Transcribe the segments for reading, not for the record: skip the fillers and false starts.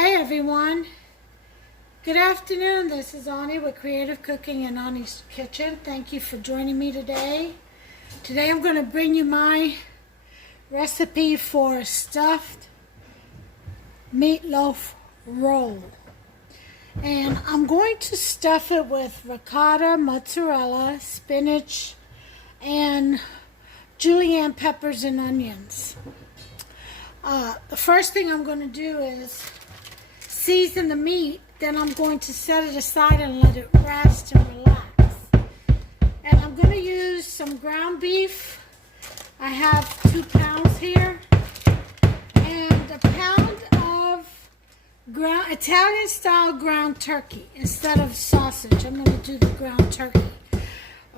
Hey everyone, good afternoon. This is Ani with Creative Cooking in Ani's Kitchen. Thank you for joining me today. Today I'm going to bring you my recipe for stuffed meatloaf roll. And I'm going to stuff it with ricotta, mozzarella, spinach, and julienne peppers and onions. The first thing I'm going to do is season the meat, then I'm going to set it aside and let it rest and relax. And I'm going to use some ground beef. I have 2 pounds here, and a pound of Italian style ground turkey instead of sausage. I'm going to do the ground turkey.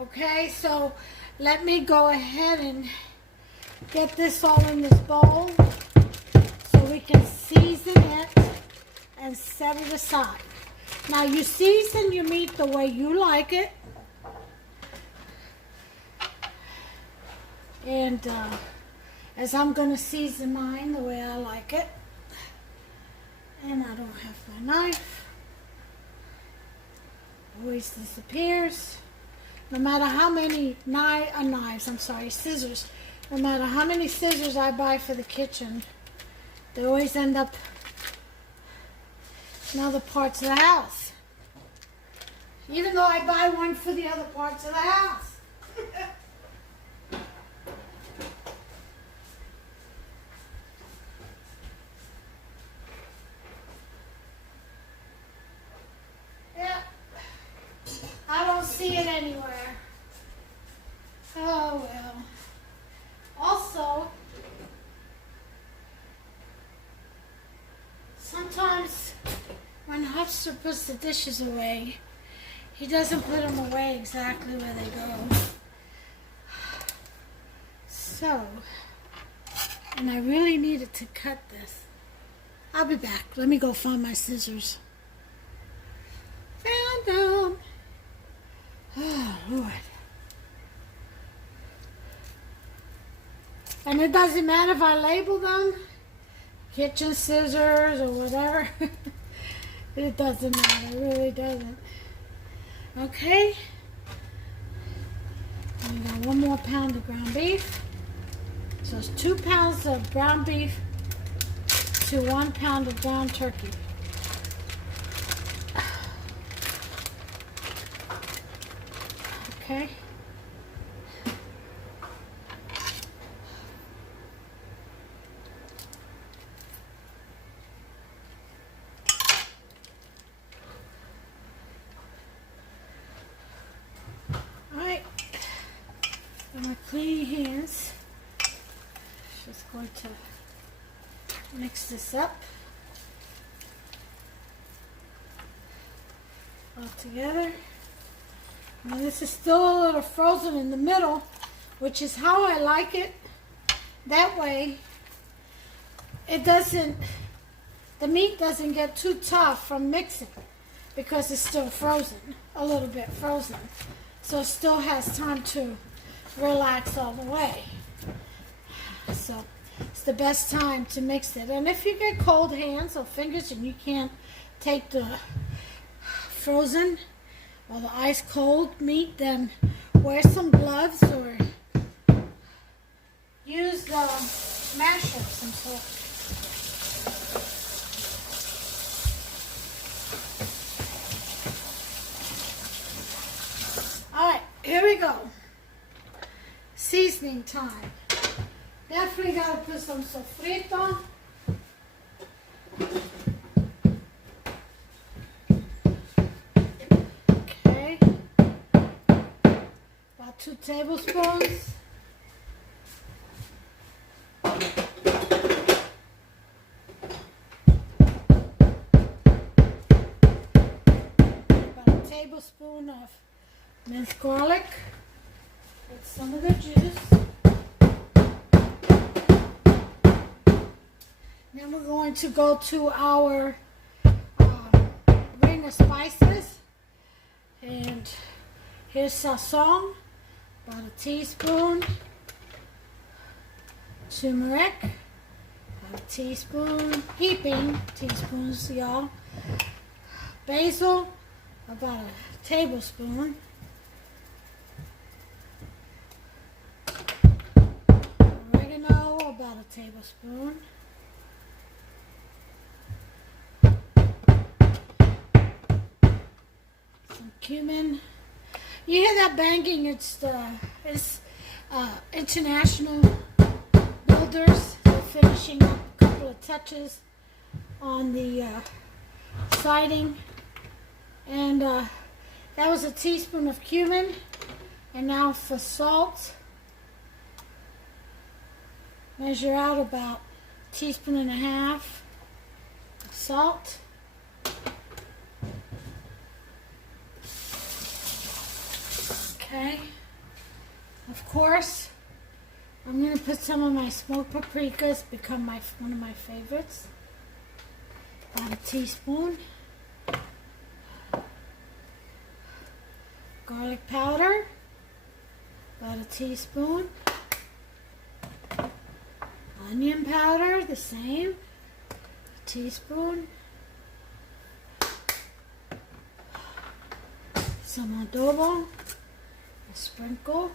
Okay, so let me go ahead and get this all in this bowl so we can season it and set it aside. Now you season your meat the way you like it, and as I'm going to season mine the way I like it. And I don't have my knife. Always disappears. No matter how many scissors. No matter how many scissors I buy for the kitchen, they always end up in other parts of the house. Even though I buy one for the other parts of the house. Yeah. I don't see it anywhere. Oh well. Also, sometimes when Hufster puts the dishes away, he doesn't put them away exactly where they go. So, and I really needed to cut this. I'll be back. Let me go find my scissors. Found them. Oh, Lord. And it doesn't matter if I label them kitchen scissors or whatever. It doesn't matter. It really doesn't. Okay. And we got 1 more pound of ground beef. So it's 2 pounds of ground beef to 1 pound of ground turkey. Okay. Alright. With my clean hands, just going to mix this up all together. Now this is still a little frozen in the middle, which is how I like it. That way, the meat doesn't get too tough from mixing because it's still frozen, a little bit frozen. So it still has time to relax all the way. So it's the best time to mix it. And if you get cold hands or fingers and you can't take the frozen or the ice cold meat, then wear some gloves or use the mashups and so. Alright, here we go. Seasoning time. Definitely gotta put some sofrito. Okay. About 2 tablespoons. About a tablespoon of minced garlic with some of the juice. Then we're going to go to our ring of spices. And here's sazon, about a teaspoon. Turmeric, About a teaspoon, heaping teaspoons, y'all. Basil, about a tablespoon. Oregano, about a tablespoon. Some cumin. You hear that banging? It's International Builders. They're finishing up a couple of touches on the siding. And that was a teaspoon of cumin. And now for salt, measure out about a teaspoon and a half of salt. Okay. Of course, I'm going to put some of my smoked paprikas, become one of my favorites. About a teaspoon. Garlic powder, about a teaspoon. Onion powder, the same, a teaspoon. Some adobo, a sprinkle.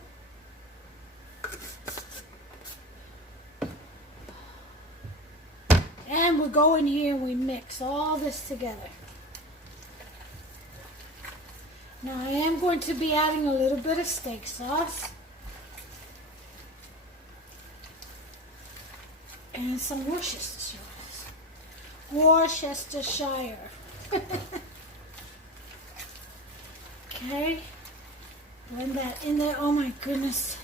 And we go in here and we mix all this together. Now I am going to be adding a little bit of steak sauce. And some Worcestershire. Worcestershire. Okay. Blend that in there. Oh my goodness.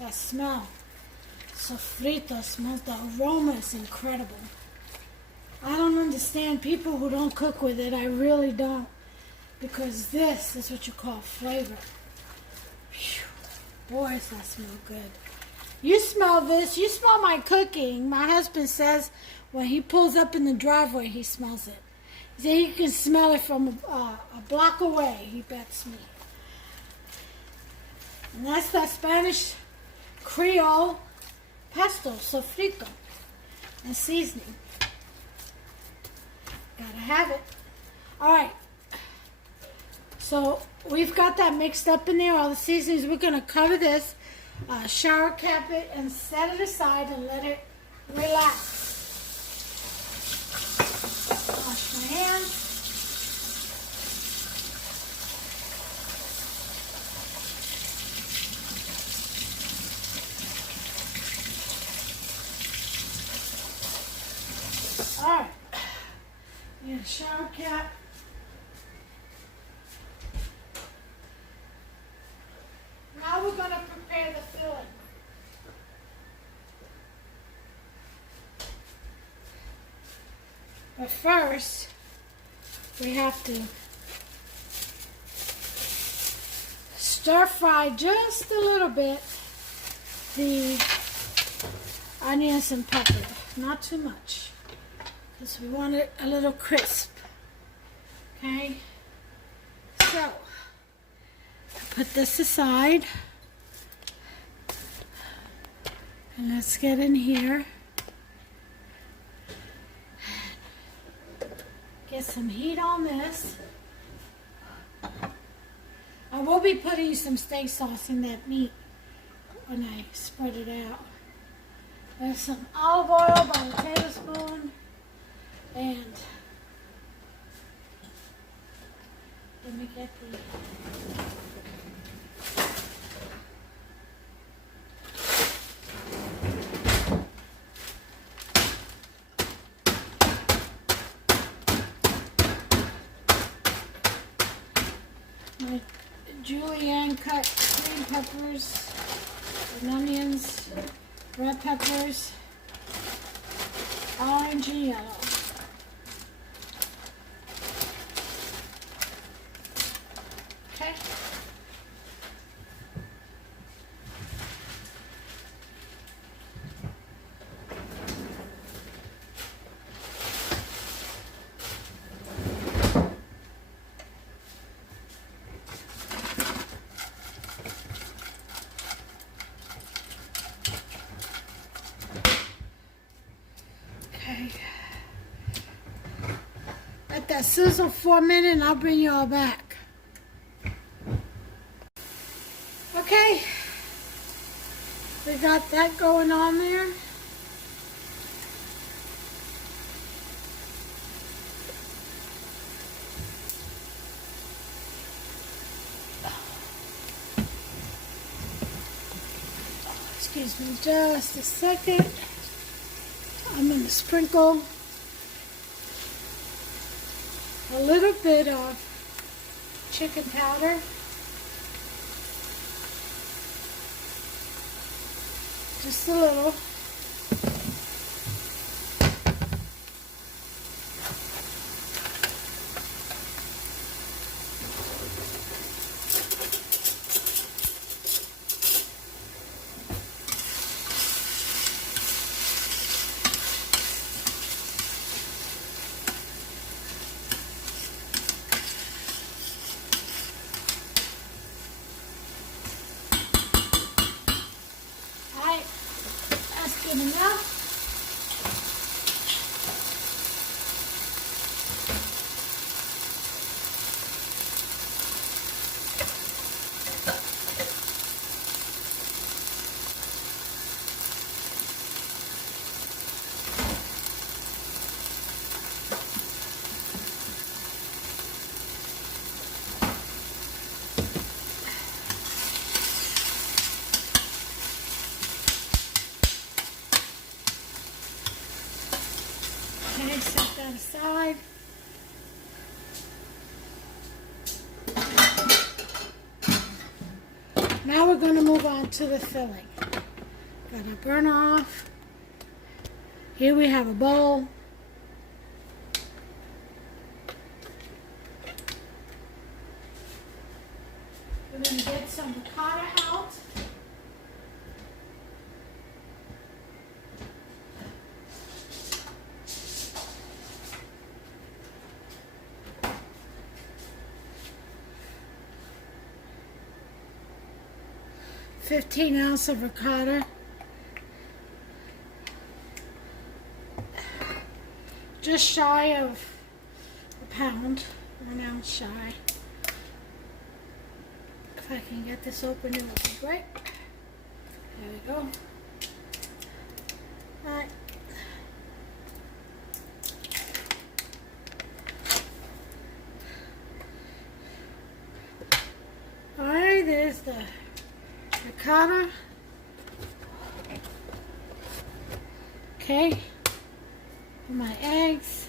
That smell. Sofrito smells. The aroma is incredible. I don't understand people who don't cook with it. I really don't. Because this is what you call flavor. Whew. Boy, does that smell good. You smell this. You smell my cooking. My husband says when he pulls up in the driveway, he smells it. He said he can smell it from a block away. He bets me. And that's that Spanish Creole pesto, sofrito, and seasoning. Gotta have it. All right. So we've got that mixed up in there, all the seasonings. We're going to cover this, shower cap it, and set it aside and let it relax. Wash my hands. All right. And shower cap. Now we're going to prepare the filling. But first, we have to stir fry just a little bit the onions and pepper. Not too much, because we want it a little crisp. Okay? So, put this aside, and let's get in here, get some heat on this. I will be putting some steak sauce in that meat when I spread it out. There's some olive oil by a tablespoon, and let me get the my julienne cut green peppers and onions, red peppers, orange and yellow. Okay. that sizzle for a minute and I'll bring you all back. Okay, we got that going on there. Excuse me just a second. I'm going to sprinkle a little bit of chicken powder. Just a little. That's good enough. Okay, set that aside. Now we're going to move on to the filling. Got to burn off. Here we have a bowl. We're going to get some ricotta out. Fifteen ounces of ricotta. Just shy of a pound, 1 ounce shy. If I can get this open, it would be great. There we go. Alright. Alright, there's the ricotta. Okay. My eggs.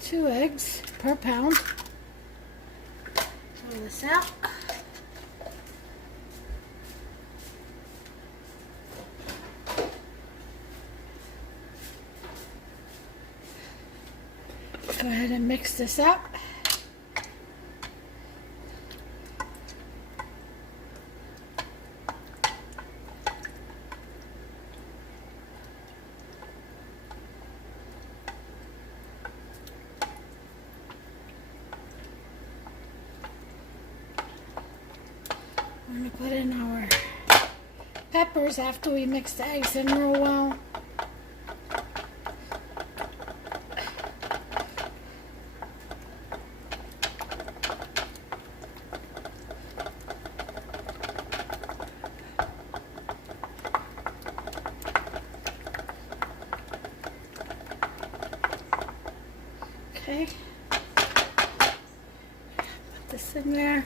Two eggs per pound. Throw this out. Go ahead and mix this up. We're going to put in our peppers after we mix the eggs in real well. Okay, put this in there.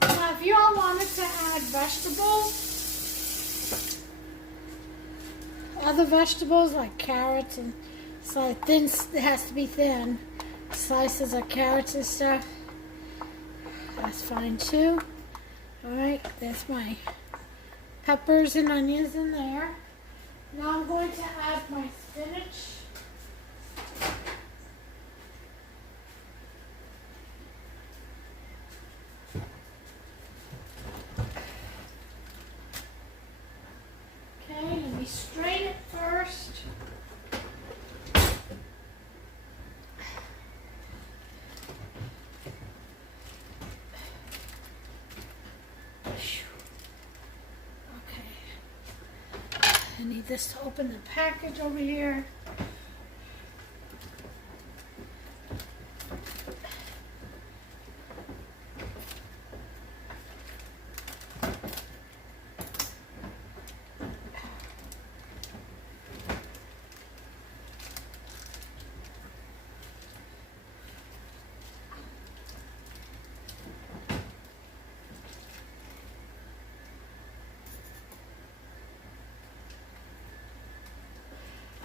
Now, if you all wanted to add vegetables, other vegetables like carrots and thin, it has to be thin, slices of carrots and stuff, that's fine too. Alright, there's my peppers and onions in there. Now I'm going to add my spinach. Okay, and we strain. need this to open the package over here.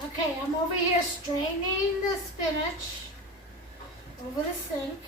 Okay, I'm over here straining the spinach over the sink.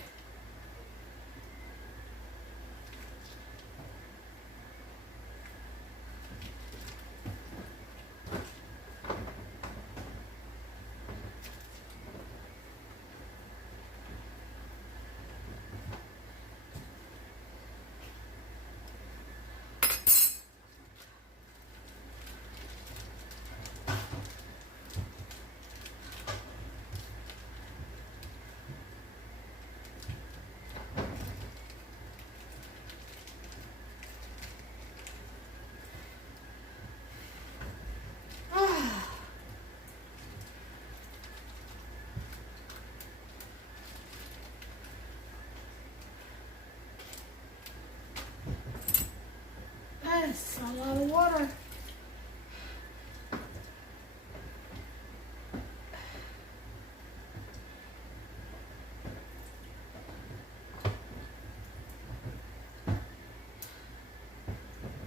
That's a lot of water.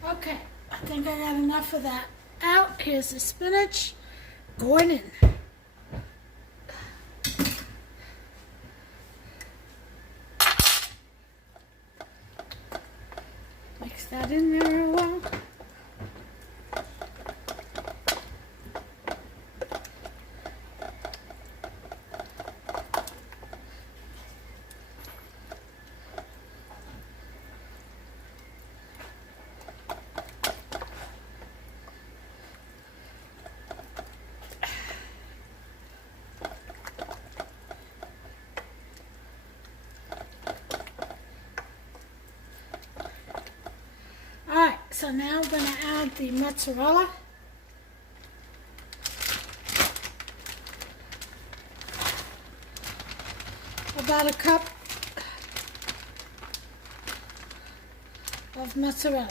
Okay, I think I got enough of that out. Here's the spinach going in. Mix that in there a while. So now I'm going to add the mozzarella. About a cup of mozzarella.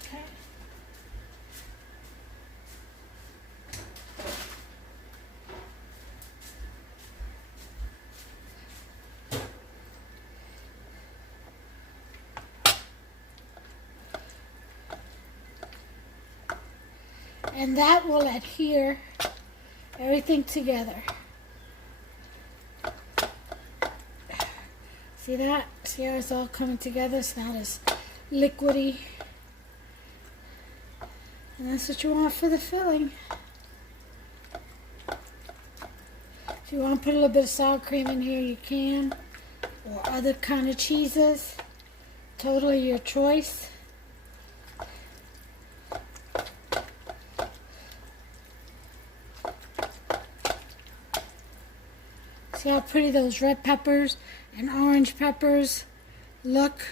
Okay. And that will adhere everything together. See that? See how it's all coming together? It's not as liquidy. And that's what you want for the filling. If you want to put a little bit of sour cream in here, you can. Or other kind of cheeses. Totally your choice. See how pretty those red peppers and orange peppers look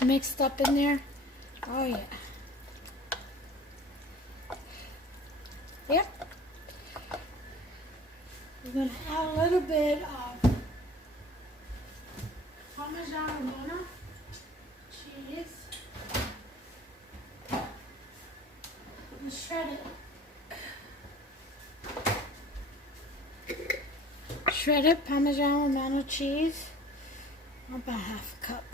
mixed up in there? Oh yeah. Yep. We're going to add a little bit of Parmesan Romano cheese and shred it. Shredded Parmesan Romano cheese, about half a cup.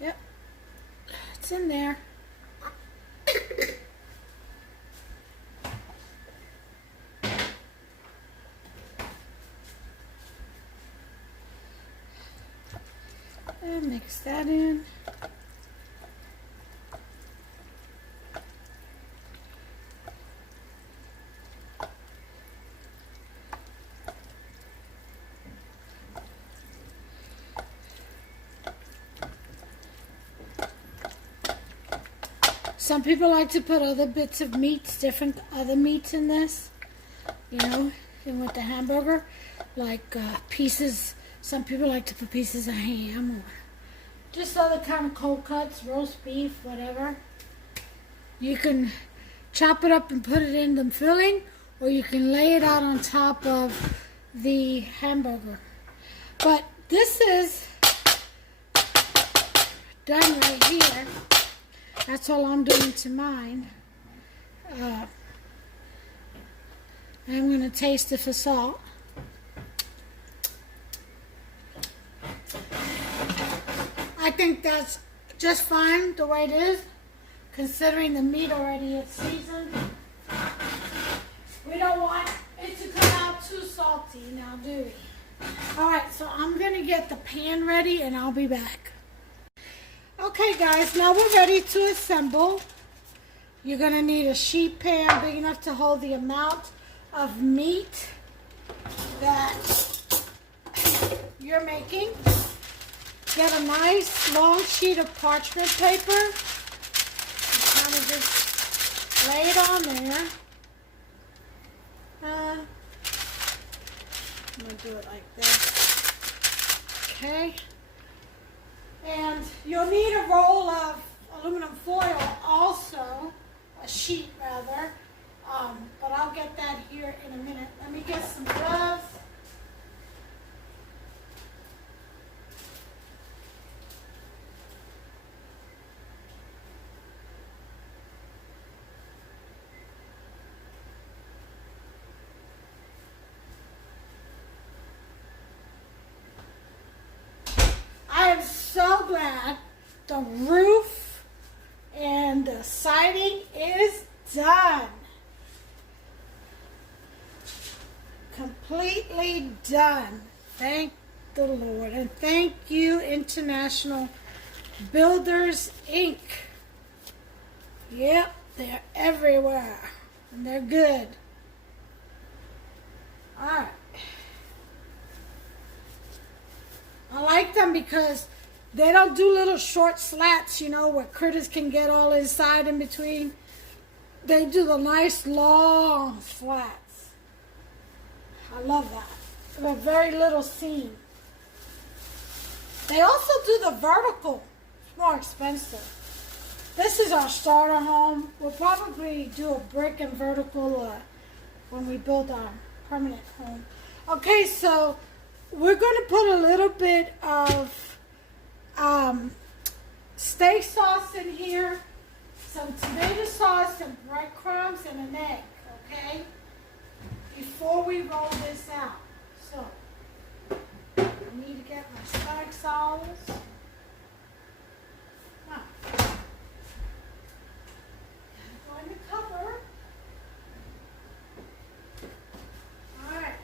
Yep, it's in there. And mix that in. Some people like to put other bits of meats, different other meats in this, you know, and with the hamburger, like pieces. Some people like to put pieces of ham or just other kind of cold cuts, roast beef, whatever. You can chop it up and put it in the filling, or you can lay it out on top of the hamburger. But this is done right here. That's all I'm doing to mine. I'm going to taste it for salt. I think that's just fine the way it is, considering the meat already is seasoned. We don't want it to come out too salty now, do we? Alright, so I'm going to get the pan ready and I'll be back. Okay guys, now we're ready to assemble. You're going to need a sheet pan big enough to hold the amount of meat that you're making. Get a nice long sheet of parchment paper and kind of just lay it on there. I'm going to do it like this. Okay. And you'll need a roll of aluminum foil also, a sheet rather, but I'll get that here in a minute. Let me get some gloves. I am so glad the roof and the siding is done. Completely done. Thank the Lord. And thank you, International Builders, Inc. Yep, they're everywhere. And they're good. Alright. I like them because they don't do little short slats, you know, where critters can get all inside in between. They do the nice long slats. I love that. With very little seam. They also do the vertical. It's more expensive. This is our starter home. We'll probably do a brick and vertical when we build our permanent home. Okay, so we're going to put a little bit of steak sauce in here, some tomato sauce and breadcrumbs and an egg, okay? Before we roll this out. So, I need to get my steak sauce. Now, I'm going to cover. Alright.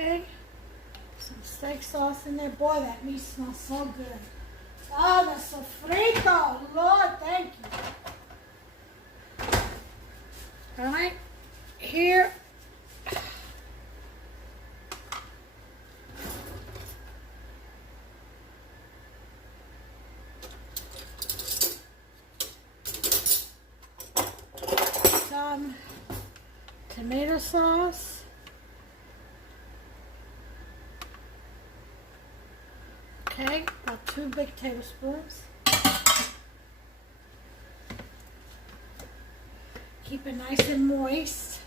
Okay, some steak sauce in there. Boy, that meat smells so good. Oh, the sofrito. Lord, thank you. All right, here. Some tomato sauce. Okay, about 2 big tablespoons. Keep it nice and moist.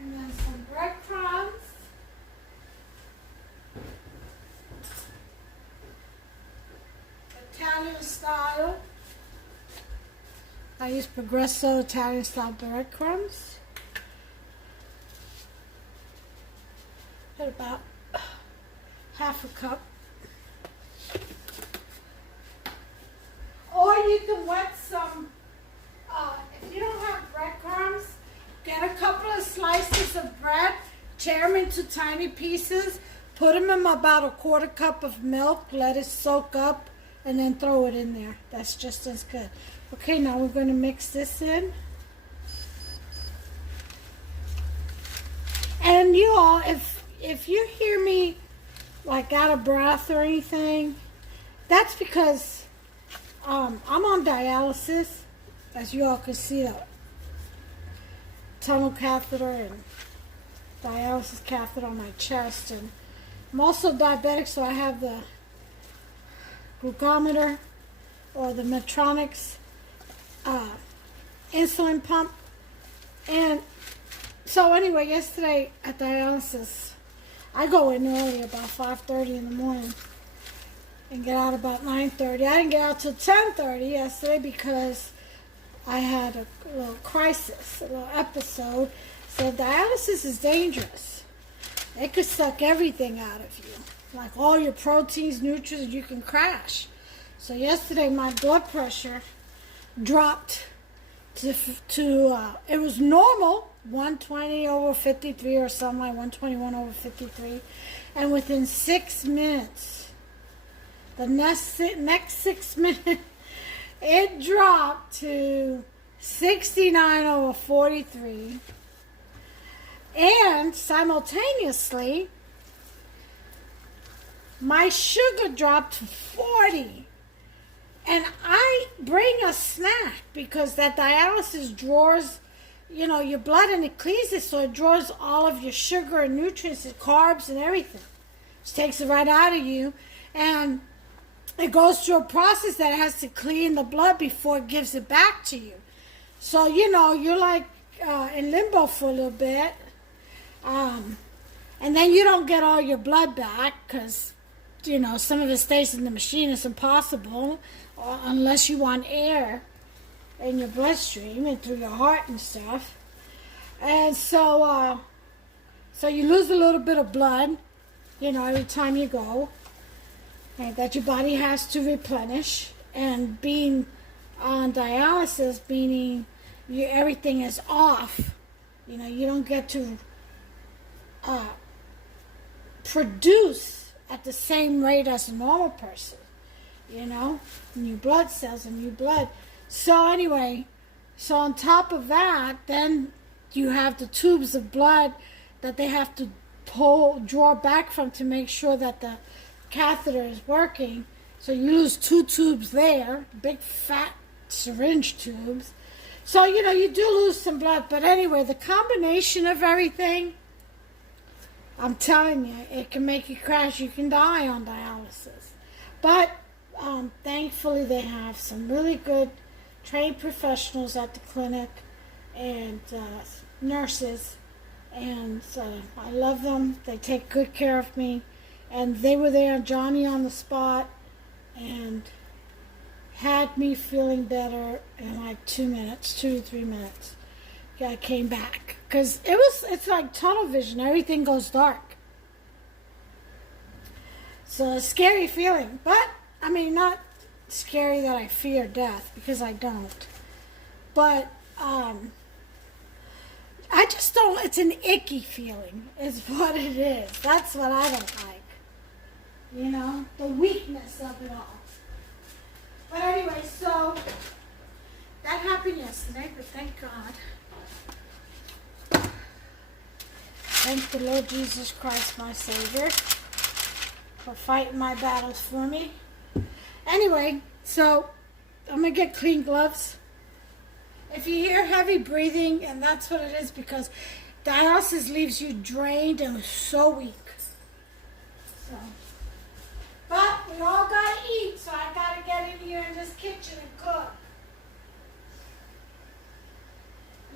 And then some breadcrumbs. Italian style. I use Progresso Italian style breadcrumbs. Put about half a cup. Or you can wet some, if you don't have breadcrumbs, get a couple of slices of bread, tear them into tiny pieces, put them in about a 1/4 cup of milk, let it soak up, and then throw it in there. That's just as good. Okay, now we're going to mix this in. And you all, if you hear me like out of breath or anything, that's because I'm on dialysis, as you all can see, the tunnel catheter and dialysis catheter on my chest, and I'm also diabetic, so I have the glucometer or the Medtronic's insulin pump. And so anyway, yesterday at dialysis, I go in early, about 5:30 in the morning, and get out about 9:30. I didn't get out till 10:30 yesterday because I had a little crisis, a little episode. So dialysis is dangerous. It could suck everything out of you, like all your proteins, nutrients. You can crash. So yesterday my blood pressure dropped to it was normal, 120/53 or something like 121/53, and within 6 minutes, the next 6 minutes, it dropped to 69/43, and simultaneously, my sugar dropped to 40. And I bring a snack because that dialysis draws, your blood, and it cleans it, so it draws all of your sugar and nutrients and carbs and everything. It takes it right out of you, and it goes through a process that it has to clean the blood before it gives it back to you. So, you're like in limbo for a little bit, and then you don't get all your blood back because, some of it stays in the machine. It's impossible unless you want air in your bloodstream and through your heart and stuff. And so you lose a little bit of blood, every time you go, and that your body has to replenish. And being on dialysis, meaning everything is off. You don't get to produce at the same rate as a normal person, new blood cells and new blood. So anyway, on top of that, then you have the tubes of blood that they have to draw back from to make sure that the catheter is working. So you lose 2 tubes there, big fat syringe tubes. So, you do lose some blood. But anyway, the combination of everything, I'm telling you, it can make you crash. You can die on dialysis. But thankfully, they have some really good trained professionals at the clinic and nurses. And I love them. They take good care of me. And they were there, Johnny on the spot, and had me feeling better in like 2 to 3 minutes. I came back because it's like tunnel vision. Everything goes dark. So a scary feeling, but not scary that I fear death, because I don't. But I just don't. It's an icky feeling, is what it is. That's what I don't like. The weakness of it all. But anyway, so that happened yesterday. But thank God. Thank the Lord Jesus Christ, my Savior, for fighting my battles for me. Anyway, so I'm going to get clean gloves. If you hear heavy breathing, and that's what it is, because dialysis leaves you drained and so weak. So, but we all got to eat, so I got to get in here in this kitchen and cook.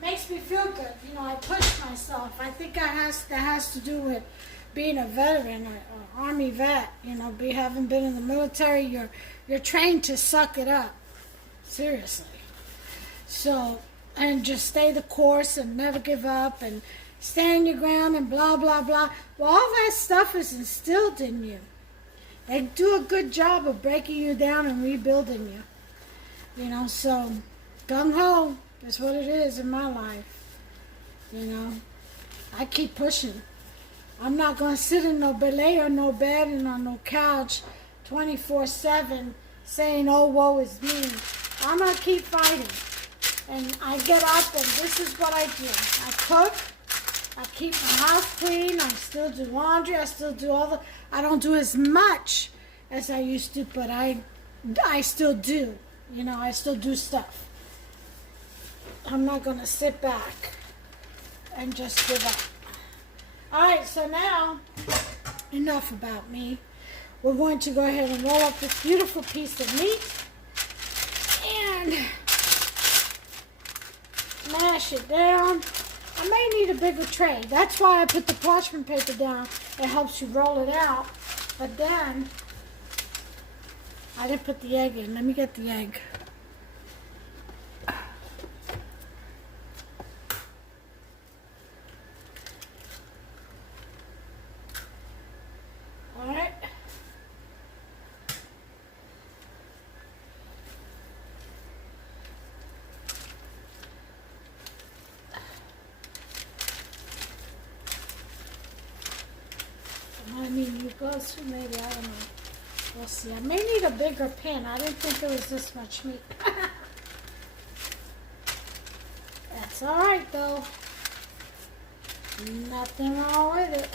Makes me feel good. I push myself. I think that has to do with being a veteran, or Army vet. Having been in the military, you're trained to suck it up. Seriously. So, and just stay the course and never give up and stand your ground and blah, blah, blah. Well, all that stuff is instilled in you. They do a good job of breaking you down and rebuilding you. So gung-ho is what it is in my life. I keep pushing. I'm not going to sit in no belay or no bed and on no couch 24/7 saying, oh, woe is me. I'm going to keep fighting. And I get up and this is what I do. I cook. I keep my house clean. I still do laundry. I still do I don't do as much as I used to, but I still do. You know, I still do stuff. I'm not going to sit back and just give up. Alright, so now, enough about me. We're going to go ahead and roll up this beautiful piece of meat and mash it down. I may need a bigger tray. That's why I put the parchment paper down. It helps you roll it out. But then, I didn't put the egg in. Let me get the egg. Alright. I mean, you go through maybe, I don't know. We'll see. I may need a bigger pan. I didn't think there was this much meat. That's alright though. Nothing wrong with it.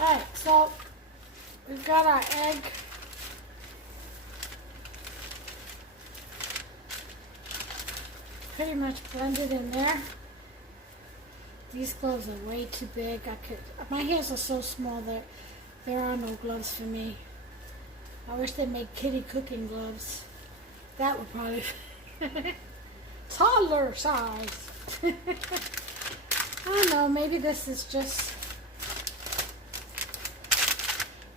Alright, so we've got our egg. Pretty much blended in there. These gloves are way too big. My hands are so small that there are no gloves for me. I wish they'd make kitty cooking gloves. That would probably toddler size. I don't know, maybe this is just,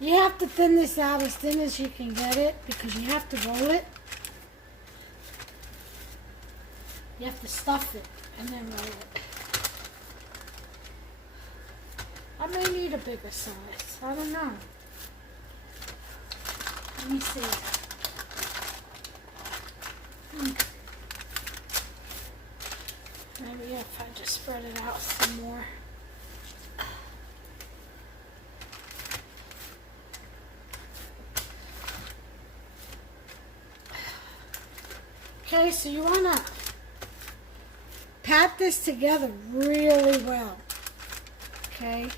you have to thin this out as thin as you can get it because you have to roll it. You have to stuff it and then roll it. I may need a bigger size. I don't know. Let me see. Maybe if I just spread it out some more. Okay, so you want to pat this together really well. Okay.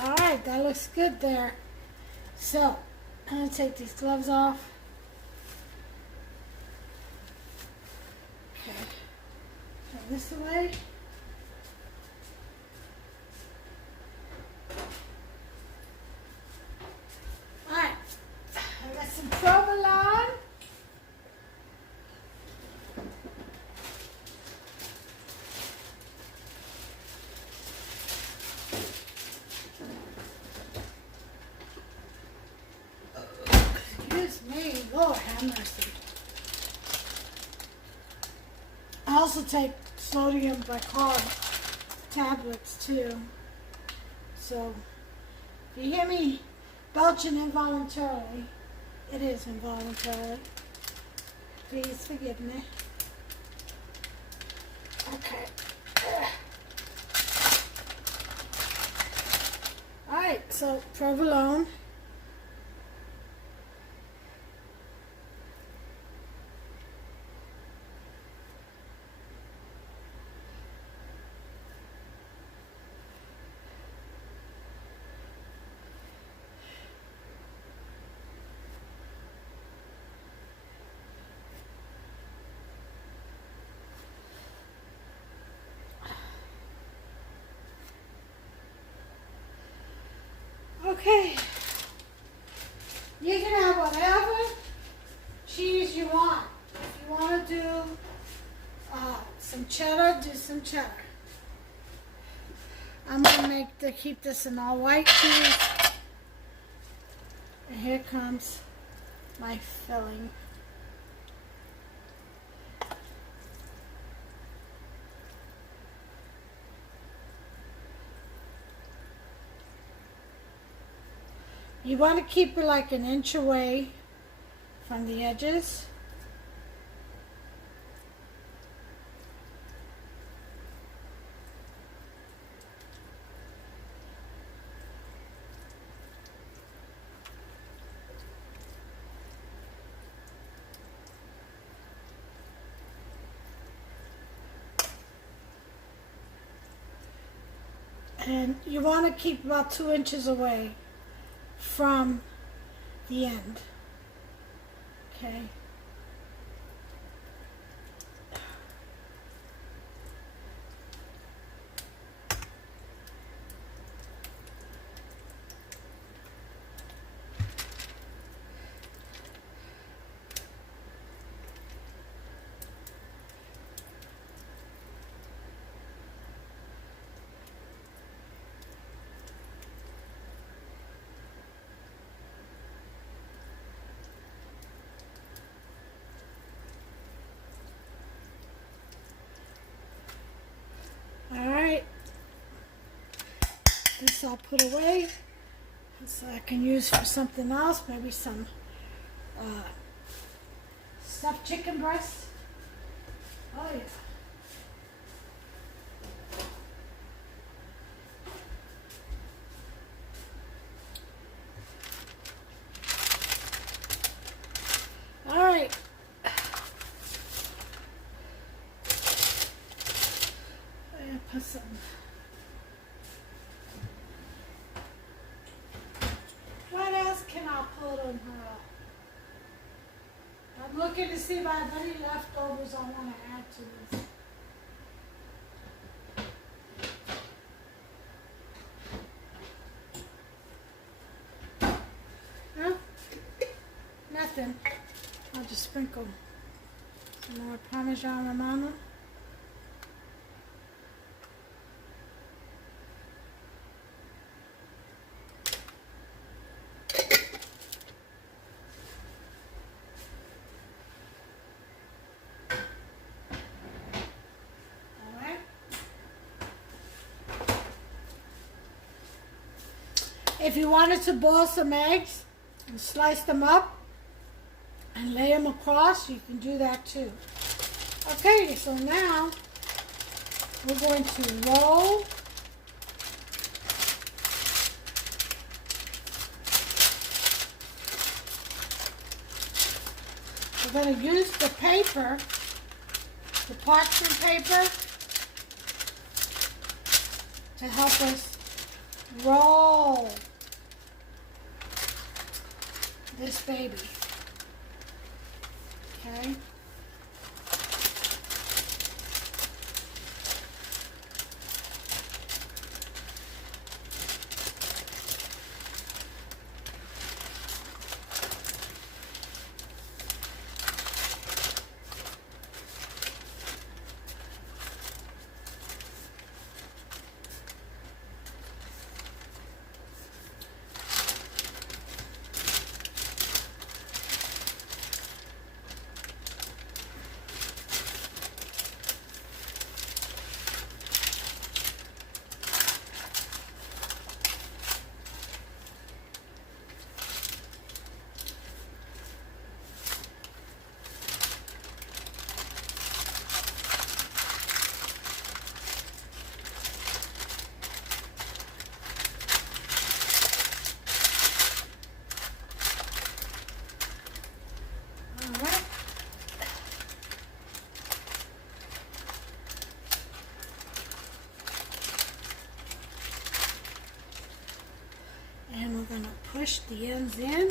Alright, that looks good there. So, I'm going to take these gloves off. Okay. Turn this away. Alright. I got some provolone. Lord have mercy. I also take sodium bicarb tablets too. So if you hear me belching involuntarily, it is involuntarily. Please forgive me. Okay. Alright, so provolone. Okay, you can have whatever cheese you want. If you want to do some cheddar, do some cheddar. I'm going to keep this an all white cheese. And here comes my filling. You want to keep it like an inch away from the edges. And you want to keep about 2 inches away from the end. Okay. Alright, this I'll put away so I can use for something else, maybe some stuffed chicken breast. Oh yeah. Alright. Put some. What else can I put on her? I'm looking to see if I have any leftovers I want to add to this. Huh? Nothing. I'll just sprinkle some more Parmesan Romano. If you wanted to boil some eggs and slice them up and lay them across, you can do that too. Okay, so now we're going to roll. We're going to use the paper, the parchment paper, to help us roll this baby. Okay. Push the ends in.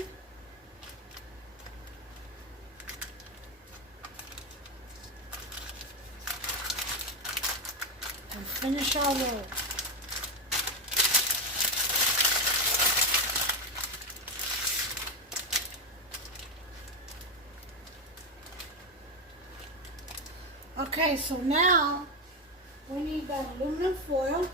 And finish our roll. Okay, so now we need that aluminum foil.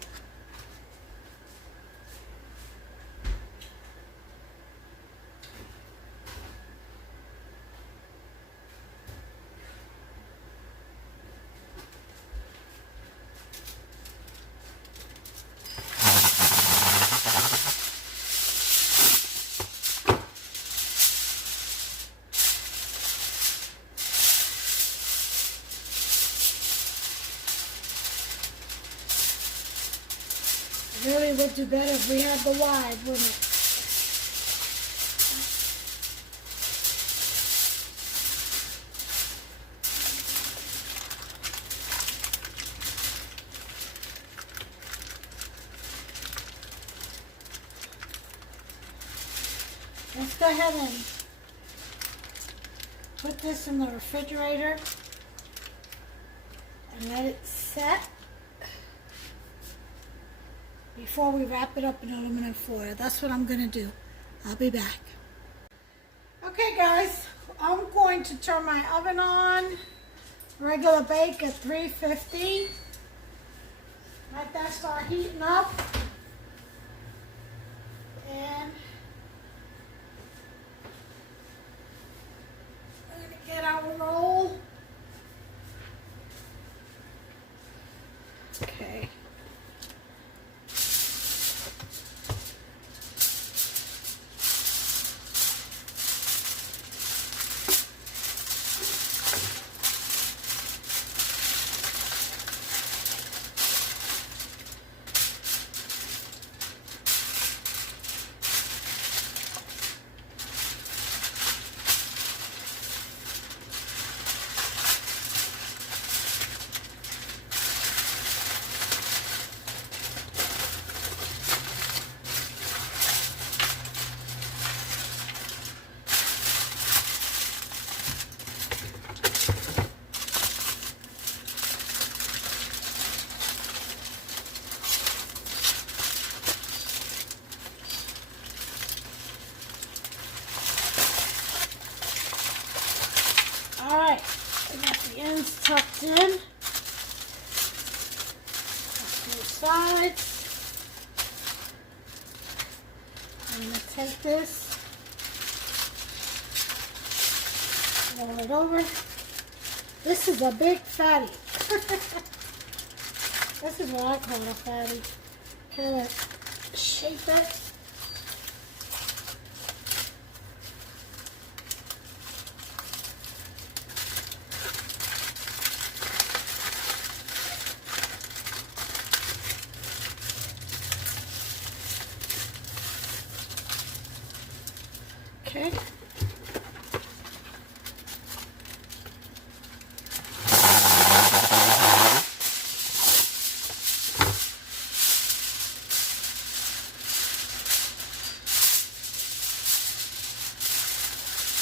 Really would do better if we had the wide, wouldn't it? Let's go ahead and put this in the refrigerator and let it set before we wrap it up in aluminum foil. That's what I'm going to do. I'll be back. Okay guys, I'm going to turn my oven on. Regular bake at 350. Let that start heating up. And we're going to get our roll. Okay. Alright, I got the ends tucked in. Both sides. I'm going to take this, roll it over. This is a big fatty. This is what I call a fatty. Kind of shape it. Okay.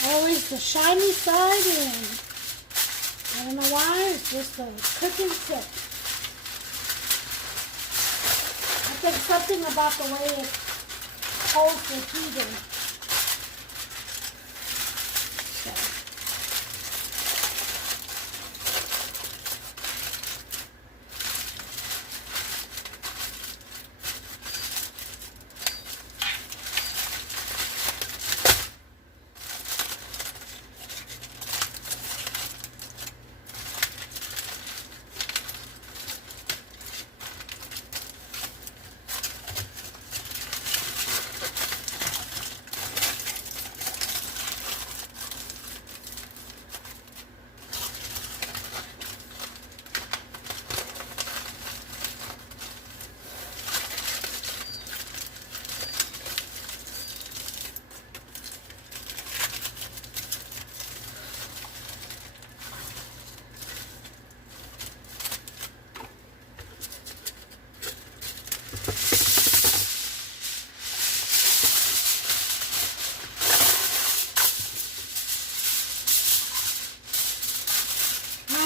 Always the shiny side in. I don't know why, it's just a cooking tip. I think something about the way it holds the heat in.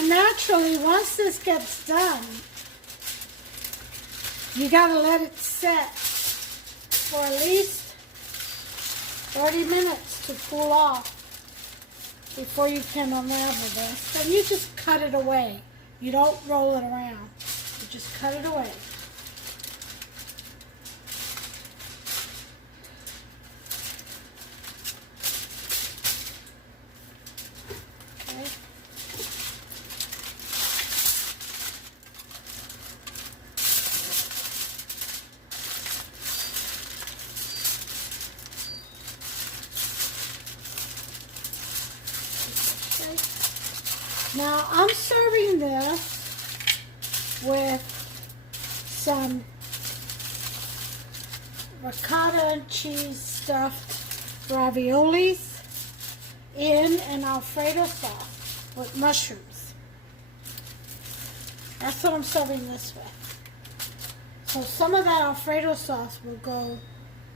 Naturally, once this gets done, you gotta let it set for at least 30 minutes to cool off before you can unravel this. And you just cut it away. You don't roll it around. You just cut it away. Now I'm serving this with some ricotta and cheese stuffed raviolis in an Alfredo sauce with mushrooms. That's what I'm serving this with. So some of that Alfredo sauce will go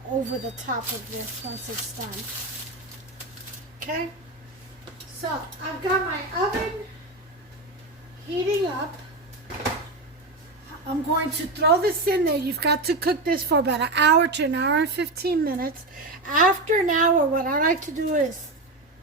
over the top of this once it's done. Okay? So, I've got my oven heating up. I'm going to throw this in there. You've got to cook this for about an hour to an hour and 15 minutes. After an hour, what I like to do is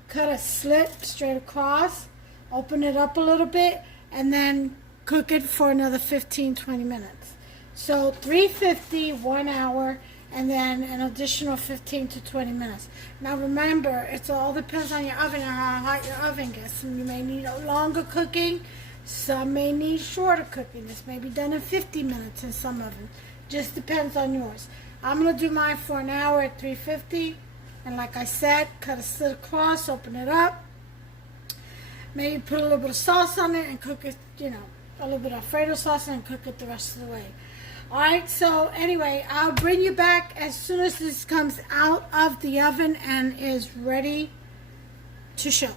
cut a slit straight across, open it up a little bit, and then cook it for another 15-20 minutes. So 350, 1 hour, and then an additional 15 to 20 minutes. Now remember, it all depends on your oven and how hot your oven gets. Some you may need a longer cooking, some may need shorter cooking. This may be done in 50 minutes in some ovens. Just depends on yours. I'm going to do mine for an hour at 350. And like I said, cut a slit across, open it up. Maybe put a little bit of sauce on it and cook it, you know, a little bit of Alfredo sauce and cook it the rest of the way. Alright, so anyway, I'll bring you back as soon as this comes out of the oven and is ready to show.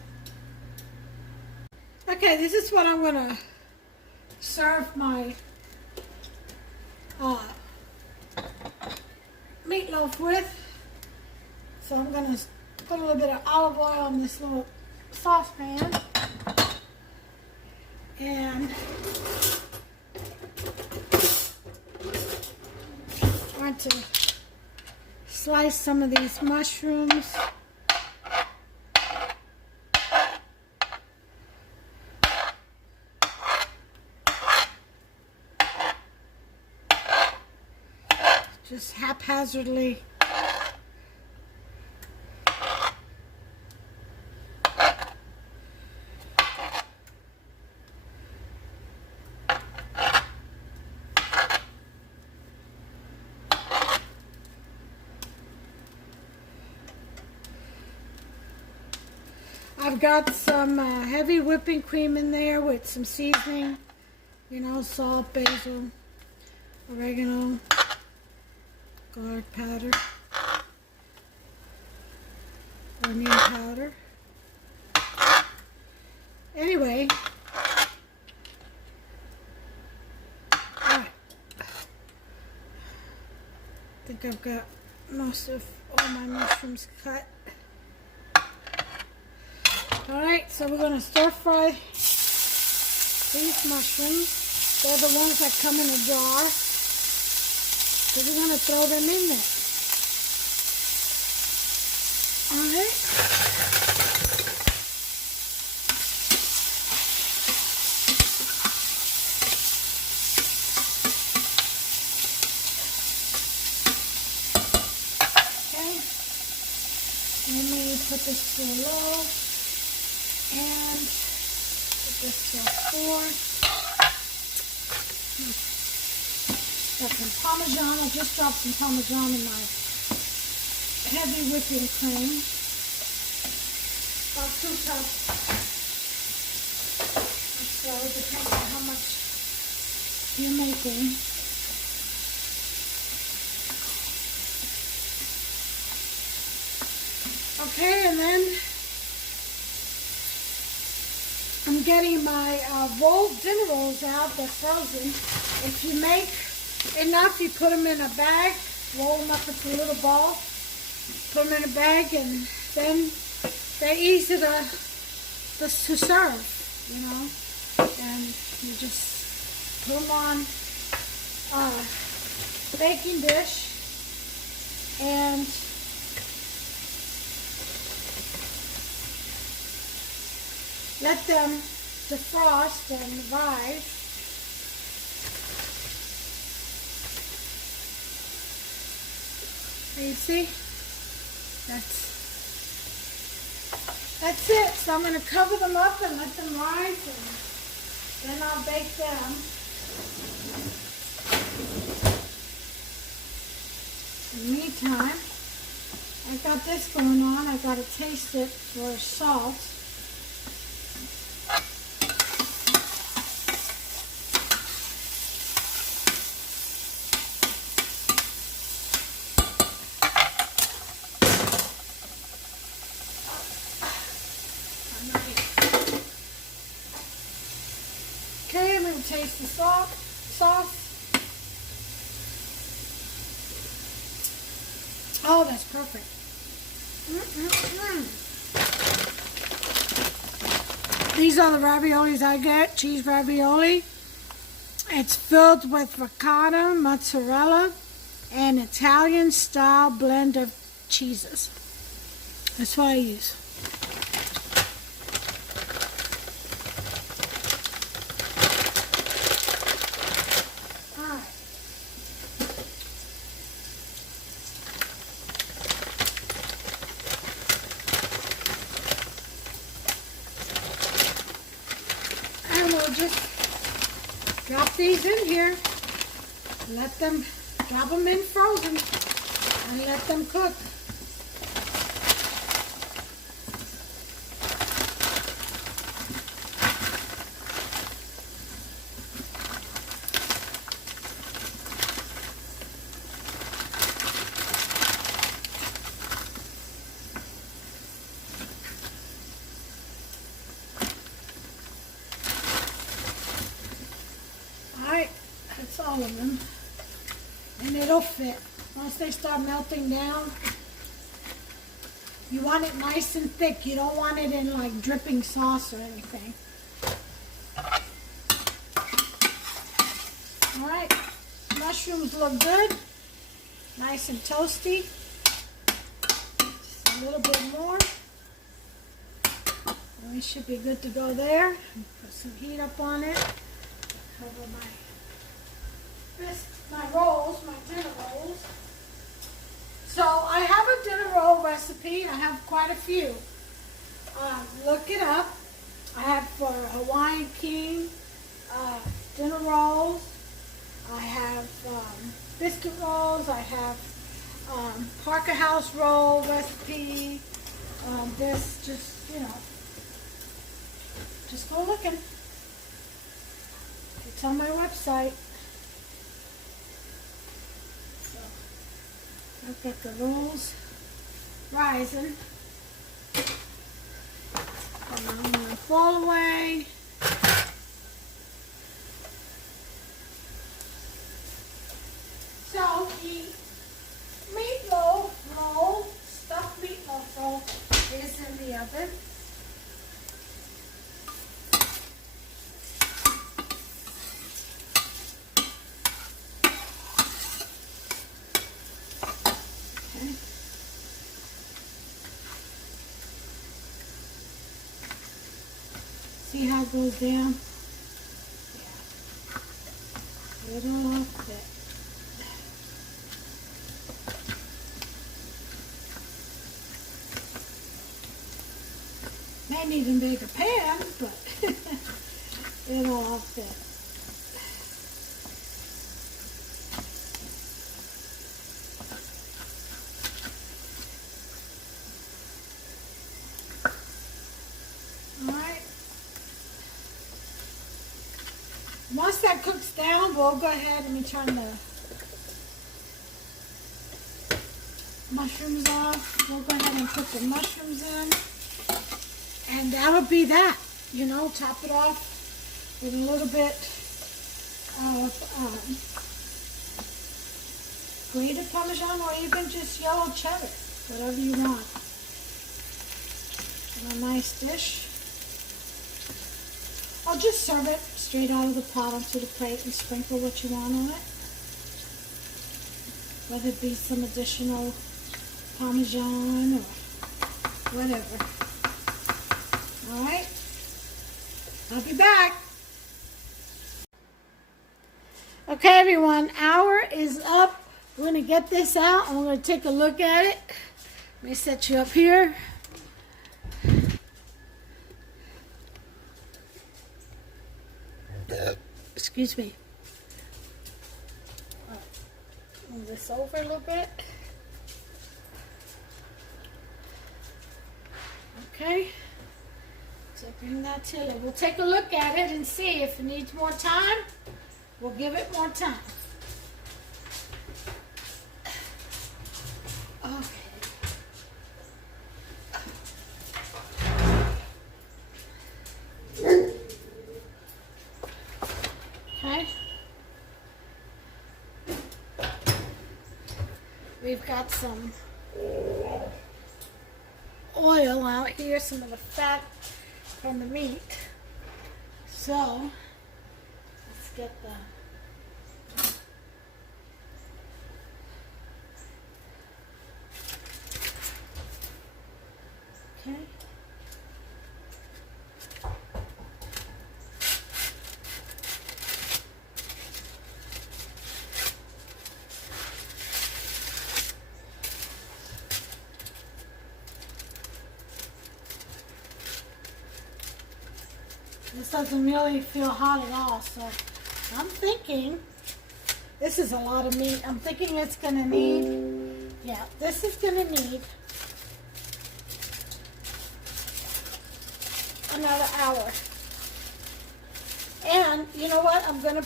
Okay, this is what I'm going to serve my meatloaf with. So I'm going to put a little bit of olive oil on this little saucepan. And I'm going to slice some of these mushrooms. Just haphazardly. I've got some heavy whipping cream in there with some seasoning, you know, salt, basil, oregano, garlic powder, onion powder. Anyway, alright, I think I've got most of all my mushrooms cut. Alright, so we're going to stir fry these mushrooms. They're the ones that come in a jar. So we're going to throw them in there. Alright. Okay. Let me put this to low. And put this to 4. Got some Parmesan. I just dropped some Parmesan in my heavy whipping cream. About 2 cups. So it depends on how much you're making. Okay, and then I'm getting my dinner rolls out. They're frozen. If you make enough, you put them in a bag, roll them up into little balls, put them in a bag, and then they're easy to serve, you know. And you just put them on a baking dish and let them defrost and rise. You see? That's it. So I'm going to cover them up and let them rise, and then I'll bake them. In the meantime, I've got this going on. I've got to taste it for salt. Okay, I'm going to taste the sauce. Oh, that's perfect. These are the raviolis I get, cheese ravioli. It's filled with ricotta, mozzarella, and Italian style blend of cheeses. That's what I use. And we'll just drop these in here. Drop them in frozen and let them cook. Alright, that's all of them. And it'll fit. Once they start melting down, you want it nice and thick. You don't want it in like dripping sauce or anything. Alright, mushrooms look good. Nice and toasty. A little bit more. And we should be good to go there. Put some heat up on it. Cover my rolls, my dinner rolls. So I have a dinner roll recipe. I have quite a few. Look it up. I have for Hawaiian King dinner rolls. I have biscuit rolls. I have Parker House roll recipe. This just, just go looking. It's on my website. So I've got the rolls rising. And I'm going to fall away. So the meatloaf roll, stuffed meatloaf roll, is in the oven. See how it goes down? Yeah. It'll fit. May need a bigger pan, but it'll all fit. Once that cooks down, we'll go ahead and turn the mushrooms off. We'll go ahead and put the mushrooms in. And that'll be that. Top it off with a little bit of grated Parmesan or even just yellow cheddar, whatever you want. And a nice dish. Or just serve it straight out of the pot onto the plate and sprinkle what you want on it. Whether it be some additional Parmesan or whatever. Alright, I'll be back. Okay everyone, hour is up. We're going to get this out and we're going to take a look at it. Let me set you up here. Excuse me. Move this over a little bit. Okay. So bring that to you. We'll take a look at it and see if it needs more time. We'll give it more time. Okay. We've got some oil out here, some of the fat from the meat. So let's get the okay. This doesn't really feel hot at all, so I'm thinking this is a lot of meat. I'm thinking it's gonna need, yeah, this is gonna need another hour. And you know what? I'm gonna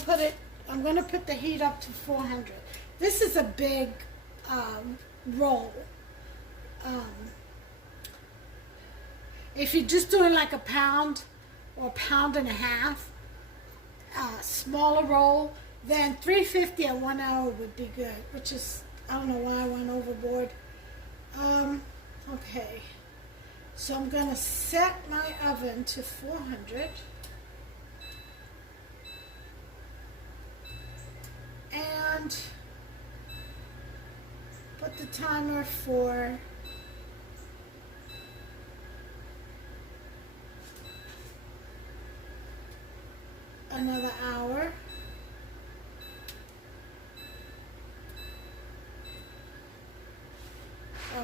put the heat up to 400. This is a big roll. If you're just doing like a pound or a pound and a half, smaller roll, then 350 at 1 hour would be good, which is, I don't know why I went overboard. Okay, so I'm gonna set my oven to 400 and put the timer for another hour.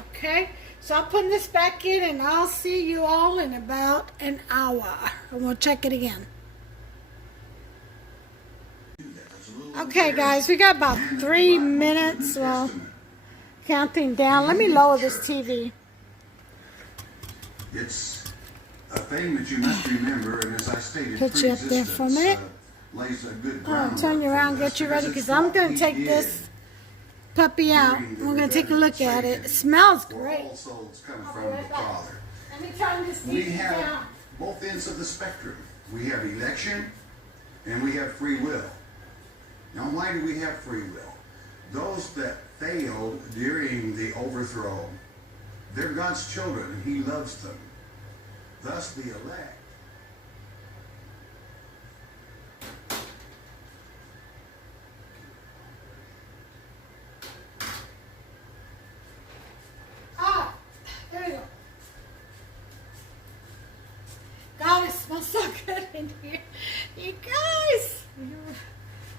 Okay, so I'm putting this back in and I'll see you all in about an hour. And we'll check it again. Okay guys, we got about 3 minutes, well, counting down. Let me lower this TV. It's a thing that you must remember, and as I stated, Put you up there for a minute. lays a good I'll turn you around, get you ready, because I'm going to take this puppy out. We're going to take a look at it. It smells great. All souls come from the Father. Let me turn this We TV have down. both ends of the spectrum. We have election, and we have free will. Now, why do we have free will? Those that failed during the overthrow, they're God's children, and He loves them. Thus, the elect. Ah, there you go. God, it smells so good in here. You guys,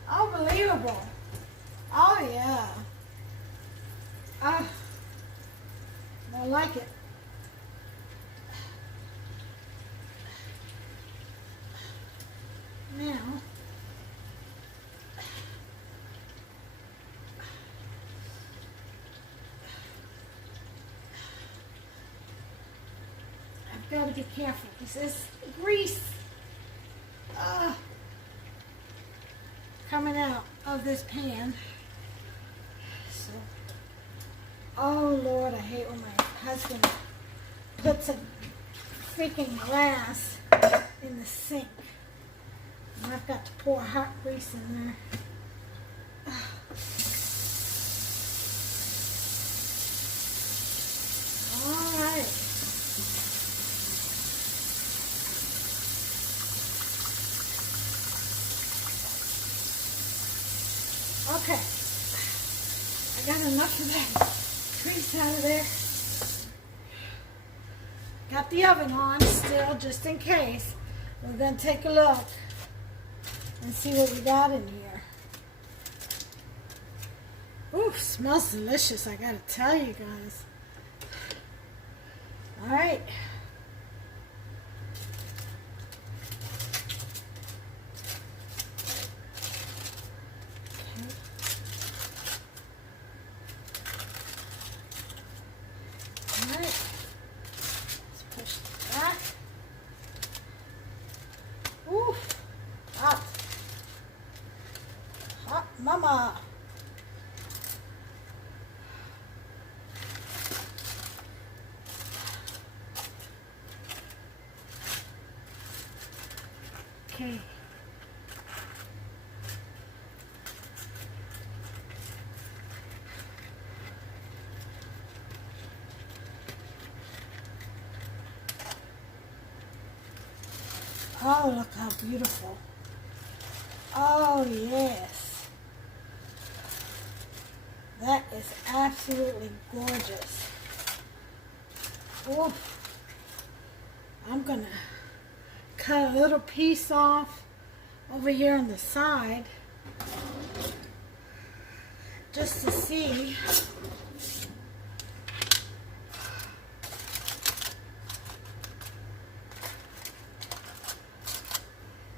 unbelievable. Oh, yeah. Ah, I like it. Now, I've got to be careful because there's grease coming out of this pan. So, oh Lord, I hate when my husband puts a freaking glass in the sink. And I've got to pour hot grease in there. All right. Okay. I got enough of that grease out of there. Got the oven on still, just in case. We're going to take a look and see what we got in here. Ooh, smells delicious, I gotta tell you guys. All right. All right. Let's push it back. Ooh, hot. Hot mama. Okay. Oh, look how beautiful. Oh, yes. That is absolutely gorgeous. Oh, I'm going to cut a little piece off over here on the side just to see.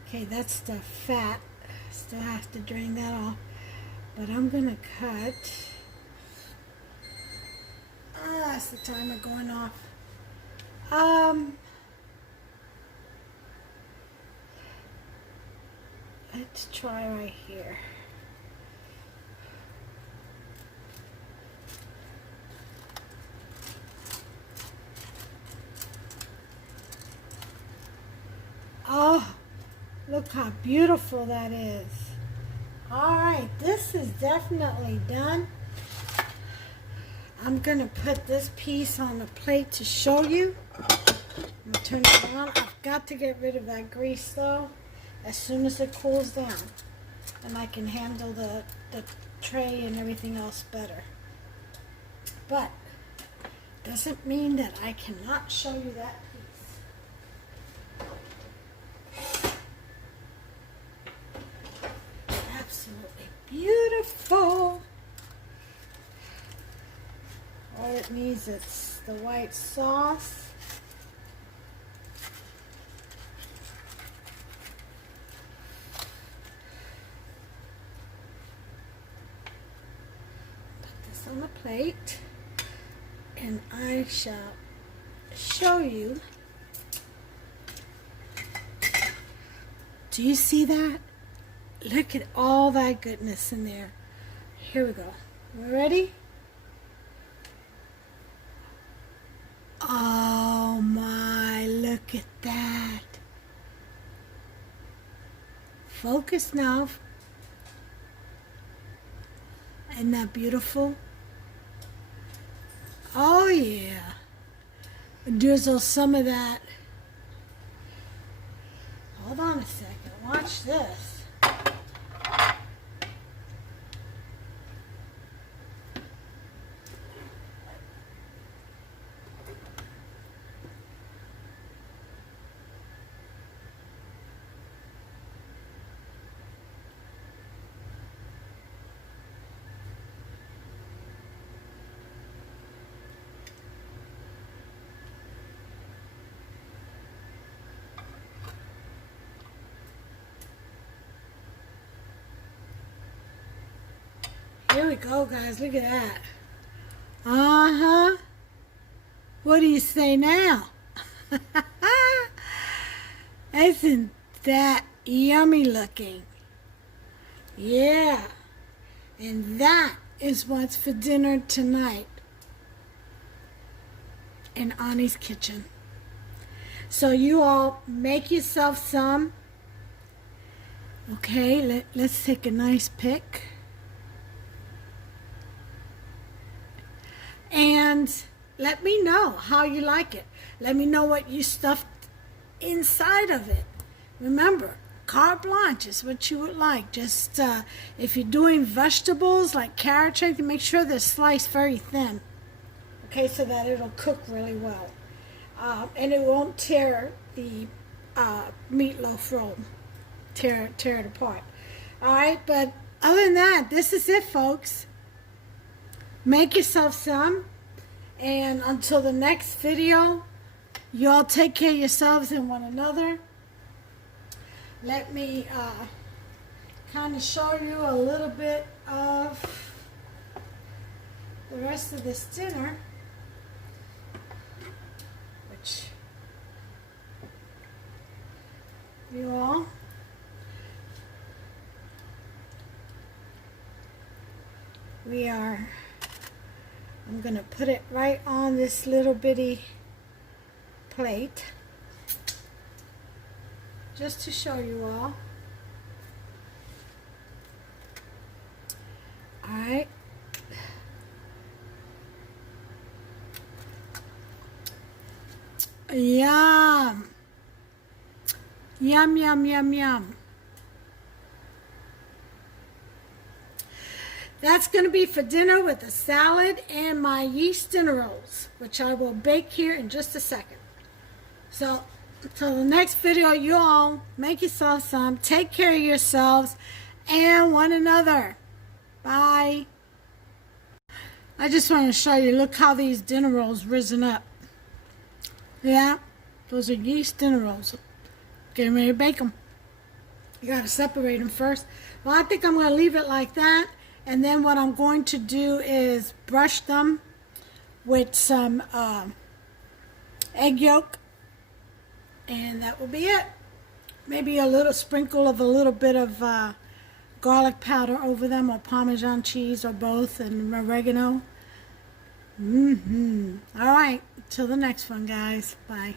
Okay, that's the fat. Still have to drain that off. But I'm going to cut. That's the timer going off. Let's try right here. Oh, look how beautiful that is. All right, this is definitely done. I'm gonna put this piece on the plate to show you. I'm gonna turn it around. I've got to get rid of that grease though, as soon as it cools down. And I can handle the tray and everything else better. But, doesn't mean that I cannot show you that piece. Absolutely beautiful. All it needs is the white sauce. Put this on the plate and I shall show you. Do you see that? Look at all that goodness in there. Here we go. We ready? Oh my, look at that. Focus now. Isn't that beautiful? Oh yeah. Drizzle some of that. Hold on a second. Watch this. Here we go, guys. Look at that. Uh-huh. What do you say now? Isn't that yummy looking? Yeah. And that is what's for dinner tonight in Annie's kitchen. So you all make yourself some. Okay, let's take a nice pick. And let me know how you like it. Let me know what you stuffed inside of it. Remember, carte blanche is what you would like. Just if you're doing vegetables like carrots, make sure they're sliced very thin. Okay, so that it'll cook really well. And it won't tear the meatloaf roll. Tear it apart. All right, but other than that, this is it, folks. Make yourself some, and until the next video, you all take care of yourselves and one another. Let me kind of show you a little bit of the rest of this dinner, which you all I'm going to put it right on this little bitty plate just to show you all. Alright. Yum. Yum, yum, yum, yum. That's going to be for dinner with a salad and my yeast dinner rolls, which I will bake here in just a second. So, until the next video, you all make yourself some. Take care of yourselves and one another. Bye. I just want to show you, look how these dinner rolls risen up. Yeah, those are yeast dinner rolls. Getting ready to bake them. You got to separate them first. Well, I think I'm going to leave it like that. And then what I'm going to do is brush them with some egg yolk. And that will be it. Maybe a little sprinkle of a little bit of garlic powder over them, or Parmesan cheese, or both, and oregano. All right. Till the next one, guys. Bye.